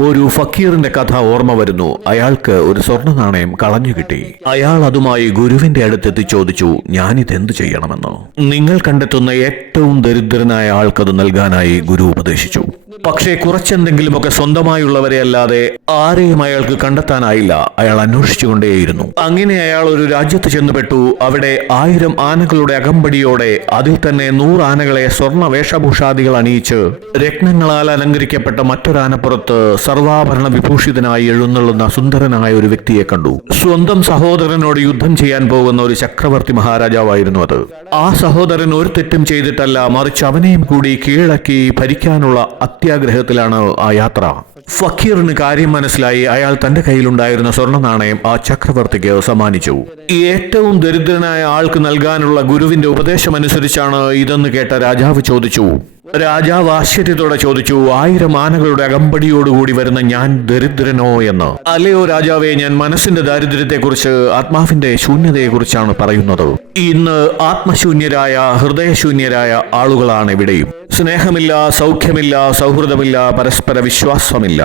ഒരു ഫക്കീറിന്റെ കഥ ഓർമ്മ വരുന്നു. അയാൾക്ക് ഒരു സ്വർണ്ണ നാണയം കളഞ്ഞു കിട്ടി. അയാൾ അതുമായി ഗുരുവിന്റെ അടുത്തെത്തി ചോദിച്ചു, ഞാനിതെന്ത് ചെയ്യണമെന്ന്. നിങ്ങൾ കണ്ടെത്തുന്ന ഏറ്റവും ദരിദ്രനായ ആൾക്കത് നൽകാനായി ഗുരു ഉപദേശിച്ചു. പക്ഷേ കുറച്ചെന്തെങ്കിലുമൊക്കെ സ്വന്തമായുള്ളവരെ അല്ലാതെ ആരെയും അയാൾക്ക് കണ്ടെത്താനായില്ല. അയാൾ അന്വേഷിച്ചുകൊണ്ടേയിരുന്നു. അങ്ങനെ അയാൾ ഒരു രാജ്യത്ത് ചെന്നുപെട്ടു. അവിടെ 1000 ആനകളുടെ അകമ്പടിയോടെ, അതിൽ തന്നെ 100 ആനകളെ സ്വർണ്ണ വേഷഭൂഷാദികൾ അണിയിച്ച് രത്നങ്ങളാൽ അലങ്കരിക്കപ്പെട്ട മറ്റൊരാനപ്പുറത്ത് സർവാഭരണ വിഭൂഷിതനായി എഴുന്നള്ളുന്ന സുന്ദരനായ ഒരു വ്യക്തിയെ കണ്ടു. സ്വന്തം സഹോദരനോട് യുദ്ധം ചെയ്യാൻ പോകുന്ന ഒരു ചക്രവർത്തി മഹാരാജാവായിരുന്നു അത്. ആ സഹോദരൻ ഒരു തെറ്റും ചെയ്തിട്ടല്ല, മറിച്ച് അവനെയും കൂടി കീഴടക്കി ഭരിക്കാനുള്ള അത്യാഗ്രഹത്തിലാണ് ആ യാത്ര. ഫക്കീറിന് കാര്യം മനസ്സിലായി. അയാൾ തന്റെ കയ്യിലുണ്ടായിരുന്ന സ്വർണ്ണ നാണയം ആ ചക്രവർത്തിക്ക് സമ്മാനിച്ചു. ഏറ്റവും ദരിദ്രനായ ആൾക്ക് നൽകാനുള്ള ഗുരുവിന്റെ ഉപദേശമനുസരിച്ചാണ് ഇതെന്ന് കേട്ട രാജാവ് ചോദിച്ചു. രാജാവ് ആശ്ചര്യത്തോടെ ചോദിച്ചു, 1000 ആനകളുടെ അകമ്പടിയോടുകൂടി വരുന്ന ഞാൻ ദരിദ്രനോ എന്ന്. അല്ലയോ രാജാവേ, ഞാൻ മനസ്സിന്റെ ദാരിദ്ര്യത്തെക്കുറിച്ച്, ആത്മാവിന്റെ ശൂന്യതയെക്കുറിച്ചാണ് പറയുന്നത്. ഇന്ന് ആത്മശൂന്യരായ, ഹൃദയശൂന്യരായ ആളുകളാണ് ഇവിടെയും. സ്നേഹമില്ല, സൗഖ്യമില്ല, സൗഹൃദമില്ല, പരസ്പര വിശ്വാസമില്ല.